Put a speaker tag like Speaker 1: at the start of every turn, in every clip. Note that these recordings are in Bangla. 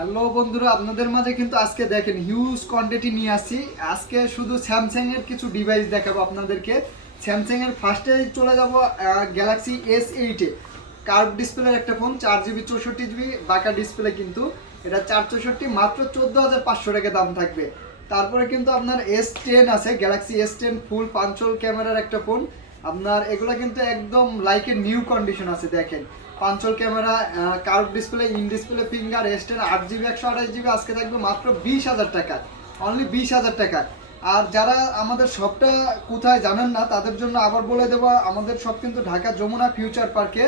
Speaker 1: হ্যালো বন্ধুরা, আপনাদের মাঝে কিন্তু আজকে দেখেন হিউজ কোয়ান্টিটি নিয়ে আসছি। আজকে শুধু স্যামসাং এর কিছু ডিভাইস দেখাবো আপনাদেরকে। স্যামসাং এর ফার্স্টে চলে যাব গ্যালাক্সি এস এইটে কার্ভ ডিসপ্লের একটা ফোন চার জিবি চৌষট্টি জিবি বাঁকা ডিসপ্লে কিন্তু। এটা চার চৌষট্টি, মাত্র চোদ্দ হাজার পাঁচশো টাকা দাম থাকবে। তারপরে কিন্তু আপনার এস টেন আছে Galaxy S ten full punch hole ক্যামেরার একটা ফোন আপনার এগুলো কিন্তু একদম লাইক এ নিউ কন্ডিশন আছে, দেখেন। Punch hole camera curve display, in display, finger S ten আট জিবি, একশো আঠাশ জিবি, আজকে থাকবে মাত্র বিশ হাজার টাকা। অনলি বিশ হাজার টাকা। আর যারা আমাদের শপটা কোথায় জানেন না, তাদের জন্য আবার বলে দেবো, আমাদের শপ কিন্তু ঢাকা যমুনা ফিউচার পার্কে।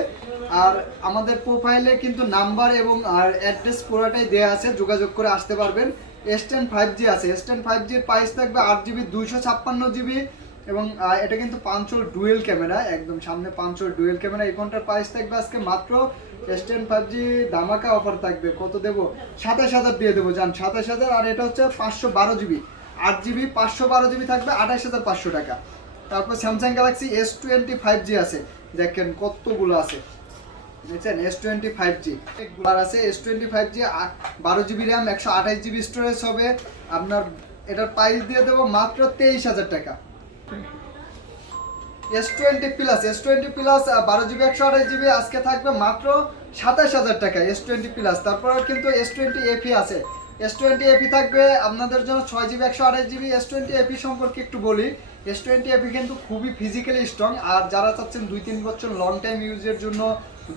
Speaker 1: আর আমাদের প্রোফাইলে কিন্তু নাম্বার এবং, আর অ্যাড্রেস পুরোটাই দেওয়া আছে, যোগাযোগ করে আসতে পারবেন। এস টেন ফাইভ জি আছে। এস টেন ফাইভ জির প্রাইস থাকবে আট জিবি, দুইশো ছাপ্পান্ন জিবি। এবং এটা কিন্তু পাঁচশোর ডুয়েল ক্যামেরা, একদম সামনে পাঁচশোর ডুয়েল ক্যামেরা। এই ফোনটার প্রাইস থাকবে আজকে মাত্র এস টেন ফাইভ জি ধামাকা অফার থাকবে। কত দেবো? সাতাশ হাজার দিয়ে দেবো যান সাতাশ হাজার। আর এটা হচ্ছে পাঁচশো বারো জিবি। আট জিবি, পাঁচশো বারো জিবি থাকবে, আঠাশ হাজার পাঁচশো টাকা। তারপর Samsung Galaxy S twenty five G আছে। দেখেন কতগুলো আছে। বুঝছেন এস টোয়েন্টি ফাইভ জি আর আছে এস টোয়েন্টি ফাইভ জি বারো জিবি র্যাম একশো আঠাশ জিবি স্টোরেজ হবে। আপনার এটার প্রাইস দিয়ে দেবো মাত্র তেইশ হাজার টাকা। S twenty plus S twenty plus বারো জিবি একশো আঠাশ জিবি আজকে থাকবে মাত্র সাতাশ হাজার টাকা এস টোয়েন্টি প্লাস কিন্তু এস টোয়েন্টি এপি আছে। এস টোয়েন্টি এপি থাকবে আপনাদের জন্য ছয় জিবি একশো আঠাশ জিবি এস টোয়েন্টি সম্পর্কে একটু বলি। এস টোয়েন্টি এপি কিন্তু খুবই ফিজিক্যালি স্ট্রং আর যারা চাচ্ছেন দুই তিন বছর লং টাইম ইউজের জন্য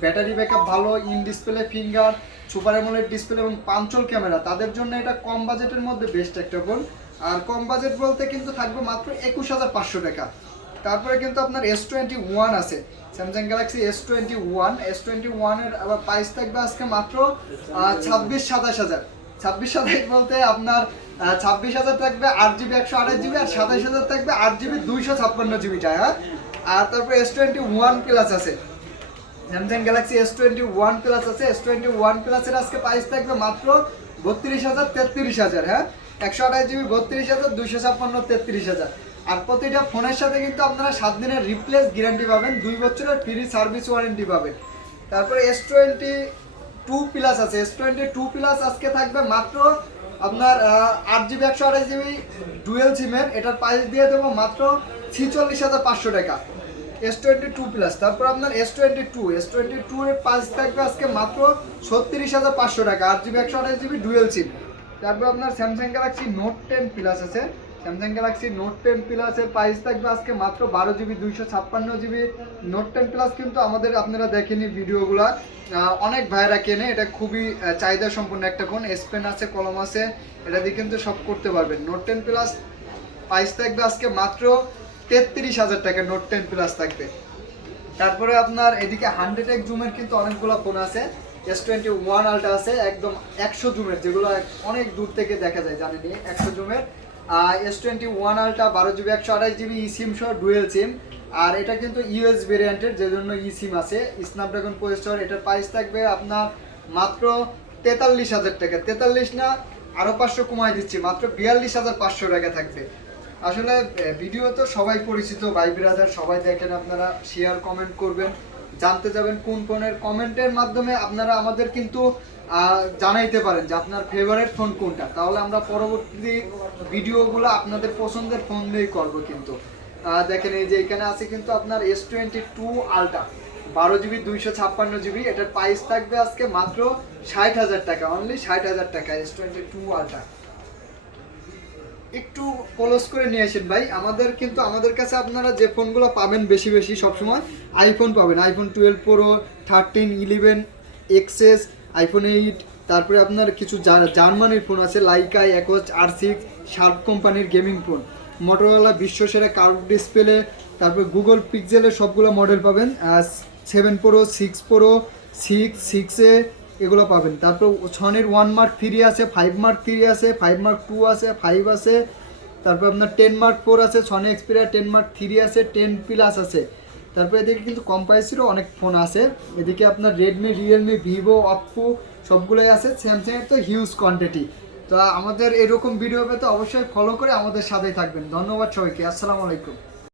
Speaker 1: ব্যাটারি ব্যাকআপ ভালো in display finger super AMOLED display এবং পাঞ্চল ক্যামেরা তাদের জন্য এটা কম বাজেটের মধ্যে বেস্ট একটা ফোন আর কম বাজেট বলতে কিন্তু থাকবে মাত্র একুশ হাজার পাঁচশো টাকা। তারপরে কিন্তু আপনার এস টোয়েন্টি ওয়ান আছে। Samsung Galaxy S twenty one S twenty ওয়ানের আবার প্রাইস থাকবে আজকে মাত্র ছাব্বিশ সাতাশ হাজার। ছাব্বিশ সাতাশ বলতে আপনার ছাব্বিশ হাজার থাকবে আট জিবি, একশো আঠাশ জিবি আর সাতাশ হাজার থাকবে আট জিবি, দুইশো ছাপ্পান্ন জিবিটা হ্যাঁ? আর তারপরে এস টোয়েন্টি ওয়ান প্লাস আছে। Samsung Galaxy S twenty one plus আছে। এস টোয়েন্টি ওয়ান প্লাসের আজকে প্রাইস থাকবে মাত্র বত্রিশ হাজার তেত্রিশ হাজার হ্যাঁ? একশো আঠাশ জিবি, বত্রিশ হাজার, দুইশো ছাপ্পান্ন, তেত্রিশ হাজার। আর প্রতিটা ফোনের সাথে কিন্তু আপনারা সাত দিনের রিপ্লেস গ্যারান্টি পাবেন, দুই বছরের ফ্রি সার্ভিস ওয়ারেন্টি পাবেন। তারপরে এস টোয়েন্টি টু প্লাস আছে। এস টোয়েন্টি টু প্লাস আজকে থাকবে মাত্র আপনার আট জিবি, একশো আঠাশ জিবি ডুয়েল সিমের এটার প্রাইস দিয়ে দেবো মাত্র ছিচল্লিশ হাজার পাঁচশো টাকা। এস টোয়েন্টি টু প্লাস তারপর আপনার S twenty two S twenty two এর প্রাইস থাকবে আজকে মাত্র ছত্রিশ হাজার পাঁচশো টাকা, আট জিবি, একশো আঠাশ জিবি ডুয়েল সিম তারপর আপনার Samsung Galaxy Note ten plus আছে। স্যামসাং গ্যালাক্সি নোট টেন প্লাসের প্রাইস থাকবে আজকে মাত্র বারো জিবি দুইশো ছাপ্পান্ন জিবি নোট টেন প্লাস কিন্তু আমাদের আপনারা দেখেনি ভিডিওগুলা। অনেক ভাইরা কেনে, এটা খুবই চাহিদা সম্পন্ন একটা ফোন। স্পেন আছে, কলম আছে, এটা দিয়ে কিন্তু সব করতে পারবেন। নোট টেন প্লাস প্রাইস থাকবে আজকে মাত্র তেত্রিশ হাজার টাকা নোট টেন প্লাস থাকবে। তারপরে আপনার এদিকে হান্ড্রেড এক জুমের কিন্তু অনেকগুলো ফোন আছে। এস টোয়েন্টি ওয়ান আলটা আছে, একদম একশো জুমের, যেগুলো অনেক দূর থেকে দেখা যায়, জানেনি একশো জুমের। আর এস টোয়েন্টি ওয়ান আলটা বারো জিবি, একশো আঠাশ জিবি ই সিম সহ ডুয়েল সিম আর এটা কিন্তু ইউএস ভেরিয়েন্টের যে জন্য ই সিম আছে। স্ন্যাপড্রাগন প্রসেসর এটার প্রাইস থাকবে আপনার মাত্র তেতাল্লিশ হাজার টাকা। তেতাল্লিশ না আরও পাঁচশো কমাই দিচ্ছি, মাত্র বিয়াল্লিশ হাজার পাঁচশো টাকা থাকবে। আসলে ভিডিও তো সবাই পরিচিত ভাই ব্রাদার সবাই দেখেন আপনারা শেয়ার কমেন্ট করবেন। জানতে যাবেন কোন ফোনের কমেন্টের মাধ্যমে আপনারা আমাদের কিন্তু জানাইতে পারেন যে আপনার ফেভারিট ফোন কোনটা। তাহলে আমরা পরবর্তী ভিডিওগুলো আপনাদের পছন্দের ফোন দিয়েই করব কিন্তু। দেখেন এই যে এখানে আছে কিন্তু আপনার এস টোয়েন্টি টু আলটা বারো জিবি, দুইশো ছাপ্পান্ন জিবি। এটার প্রাইস থাকবে আজকে মাত্র ষাট হাজার টাকা। অনলি ষাট হাজার টাকা এস টোয়েন্টি টু আলটা একটু ক্লোজ করে নিয়ে আসেন ভাই। আমাদের কিন্তু, আমাদের কাছে আপনারা যে ফোনগুলো পাবেন বেশি বেশি সবসময় আইফোন পাবেন। IPhone twelve pro thirteen eleven XS iPhone eight তারপরে আপনার কিছু জার্মানির ফোন আছে Leica Aquos R six Sharp কোম্পানির গেমিং ফোন মোটরওয়ালা বিশ্বসেরা কার্ভ ডিসপ্লে তারপরে গুগল পিক্সেলের সবগুলো মডেল পাবেন। Seven pro six pro six সিক্সে এগুলো পাবেন। তারপর ছনের ওয়ান মার্ক থ্রি আছে ফাইভ মার্ক থ্রি আছে ফাইভ মার্ক টু আছে ফাইভ আছে, তারপর আপনার টেন মার্ক ফোর আছে, ছনে এক্সপিরিয়া টেন মার্ক থ্রি আছে টেন প্লাস আছে। তারপর এদিকে কিন্তু কম প্রাইসেরও অনেক ফোন আছে। এদিকে আপনার রেডমি রিয়েলমি ভিভো অপ্পো সবগুলোই আছে স্যামসাংয়ের তো হিউজ কোয়ান্টিটি তো আমাদের এরকম ভিডিও পেতে অবশ্যই ফলো করে আমাদের সাথেই থাকবেন। ধন্যবাদ সবাইকে। আসসালামু আলাইকুম।